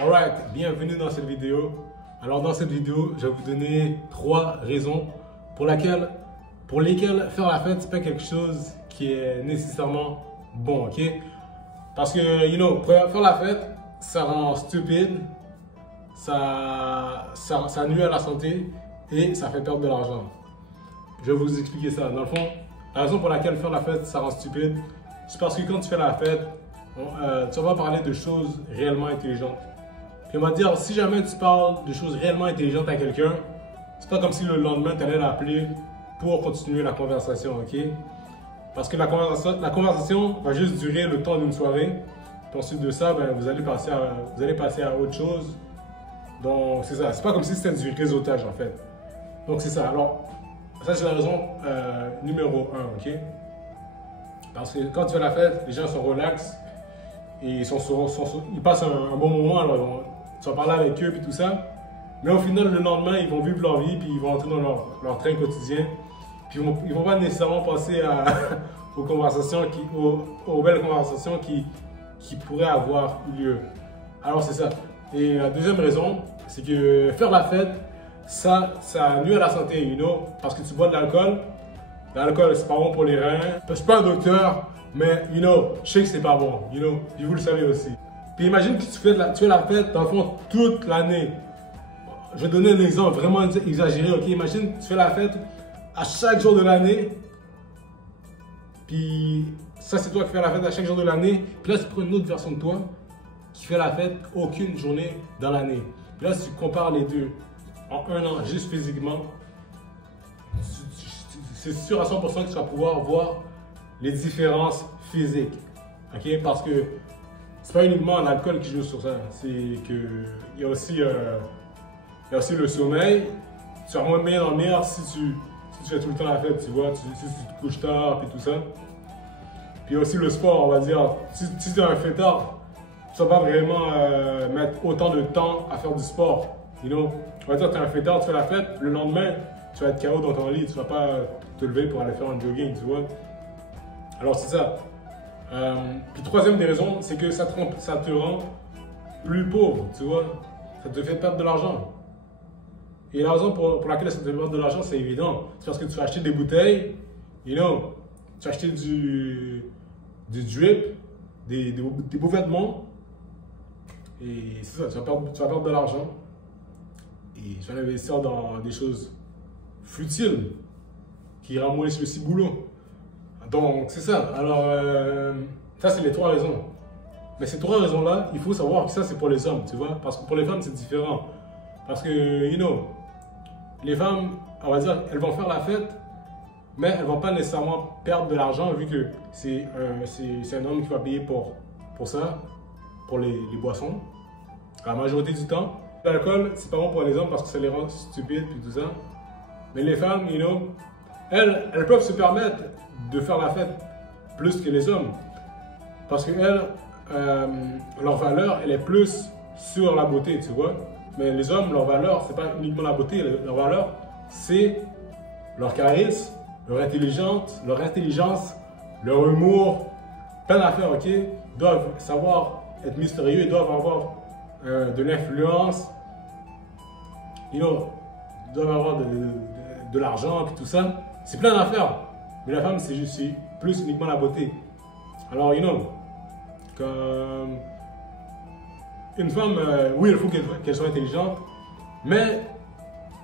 Alright, bienvenue dans cette vidéo. Alors dans cette vidéo, je vais vous donner 3 raisons pour lesquelles faire la fête, c'est pas quelque chose qui est nécessairement bon, ok? Parce que, faire la fête, ça rend stupide, ça nuit à la santé et ça fait perdre de l'argent. Je vais vous expliquer ça. Dans le fond, la raison pour laquelle faire la fête, ça rend stupide, c'est parce que quand tu fais la fête, tu vas pas parler de choses réellement intelligentes. Puis on va dire, si jamais tu parles de choses réellement intelligentes à quelqu'un, c'est pas comme si le lendemain tu allais l'appeler pour continuer la conversation, ok? Parce que la conversation va juste durer le temps d'une soirée. Puis ensuite de ça, vous allez passer à autre chose. Donc c'est ça, c'est pas comme si c'était du réseautage en fait. Donc c'est ça. Alors, ça c'est la raison numéro 1, ok? Parce que quand tu fais la fête, les gens sont relax et ils passent un bon moment. Alors tu vas parler avec eux et tout ça. Mais au final, le lendemain, ils vont vivre leur vie puis ils vont entrer dans leur train quotidien. Puis ils vont pas nécessairement penser aux belles conversations qui pourraient avoir lieu. Alors c'est ça. Et la deuxième raison, c'est que faire la fête, ça nuit à la santé, parce que tu bois de l'alcool. L'alcool, c'est pas bon pour les reins. Je suis pas un docteur, mais je sais que c'est pas bon, et vous le savez aussi. Puis imagine que tu fais la fête, dans le fond, toute l'année. Je vais donner un exemple vraiment exagéré, ok? Imagine que tu fais la fête à chaque jour de l'année. Puis ça, c'est toi qui fais la fête à chaque jour de l'année. Puis là, tu prends une autre version de toi qui fait la fête aucune journée dans l'année. Puis là, si tu compares les deux en un an, juste physiquement, c'est sûr à 100% que tu vas pouvoir voir les différences physiques. Ok? Parce que c'est pas uniquement l'alcool qui joue sur ça. C'est qu'il y a aussi le sommeil. Tu vas moins bien dormir si tu fais tout le temps la fête, tu vois, si tu te couches tard et tout ça. Puis aussi le sport, on va dire, si tu es un fêtard, tu vas pas vraiment mettre autant de temps à faire du sport. On va dire que tu es un fêtard, tu fais la fête, le lendemain, tu vas être KO dans ton lit, tu vas pas te lever pour aller faire un jogging, tu vois. Alors c'est ça. Puis troisième des raisons, c'est que ça te rend plus pauvre, tu vois. Ça te fait perdre de l'argent. Et la raison pour laquelle ça te fait perdre de l'argent, c'est évident. C'est parce que tu vas acheter des bouteilles, tu vas acheter du drip, des beaux vêtements. Et c'est ça, tu vas perdre de l'argent. Et tu vas investir dans des choses futiles qui ramollissent le ciboulot. Donc c'est ça. Alors, ça c'est les 3 raisons. Mais ces 3 raisons-là, il faut savoir que ça c'est pour les hommes, tu vois. Parce que pour les femmes c'est différent. Parce que, les femmes, on va dire, elles vont faire la fête, mais elles ne vont pas nécessairement perdre de l'argent vu que c'est un homme qui va payer pour ça, pour les boissons, la majorité du temps. L'alcool, c'est pas bon pour les hommes parce que ça les rend stupides et tout ça. Mais les femmes, elles peuvent se permettre de faire la fête plus que les hommes. Parce que leur valeur, elle est plus sur la beauté, tu vois. Mais les hommes, leur valeur, c'est pas uniquement la beauté, leur valeur, c'est leur charisme, leur intelligence, leur humour, plein d'affaires, ok? Ils doivent savoir être mystérieux, ils doivent avoir de l'influence, ils doivent avoir de l'argent et tout ça. C'est plein d'affaires. Mais la femme, c'est plus uniquement la beauté. Alors, comme une femme, oui, il faut qu'elle soit intelligente, mais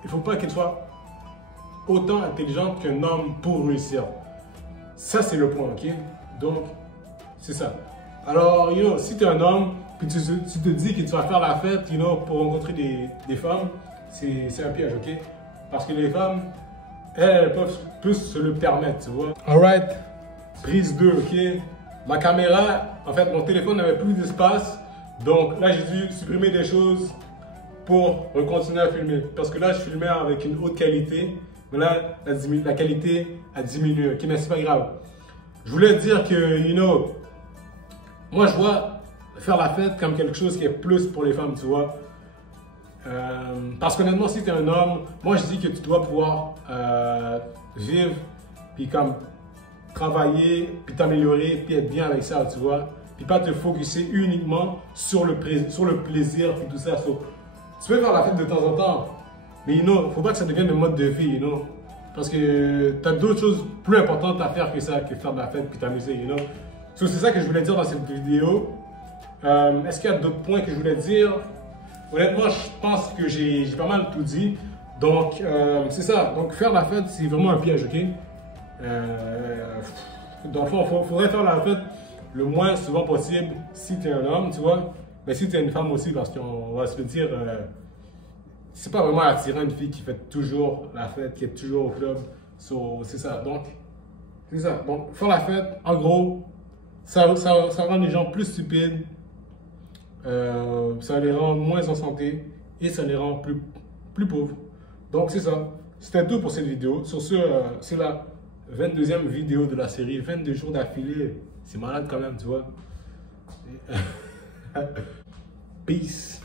il ne faut pas qu'elle soit autant intelligente qu'un homme pour réussir. Ça, c'est le point, ok? Donc, c'est ça. Alors, si tu es un homme, puis tu te dis que tu vas faire la fête, pour rencontrer des femmes, c'est un piège, ok? Parce que les femmes, elles peuvent plus se le permettre, tu vois. Alright, prise 2, ok? Ma caméra, en fait, mon téléphone n'avait plus d'espace. Donc là, j'ai dû supprimer des choses pour continuer à filmer. Parce que là, je filmais avec une haute qualité. Mais là, la qualité a diminué. Ok, mais c'est pas grave. Je voulais dire que, moi, je vois faire la fête comme quelque chose qui est plus pour les femmes, tu vois. Parce qu'honnêtement, si tu es un homme, moi, je dis que tu dois pouvoir vivre, puis comme travailler, puis t'améliorer, puis être bien avec ça, tu vois. puis pas te focuser uniquement sur le plaisir et tout ça. So, tu peux faire la fête de temps en temps, mais faut pas que ça devienne le mode de vie, parce que tu as d'autres choses plus importantes à faire que ça, que faire de la fête puis t'amuser, So, c'est ça que je voulais dire dans cette vidéo. Est-ce qu'il y a d'autres points que je voulais dire? Honnêtement, je pense que j'ai pas mal tout dit. Donc, c'est ça. Donc, faire la fête, c'est vraiment un piège, ok? Dans le fond, il faudrait faire la fête le moins souvent possible si tu es un homme, tu vois. Mais si tu es une femme aussi, parce qu'on va se le dire, c'est pas vraiment attirant une fille qui fait toujours la fête, qui est toujours au club. So, c'est ça. Donc, c'est ça. Donc, faire la fête, en gros, ça rend les gens plus stupides, ça les rend moins en santé et ça les rend plus pauvres. Donc, c'est ça. C'était tout pour cette vidéo. Sur ce, c'est la 22e vidéo de la série, 22 jours d'affilée. C'est malade quand même, tu vois. Peace.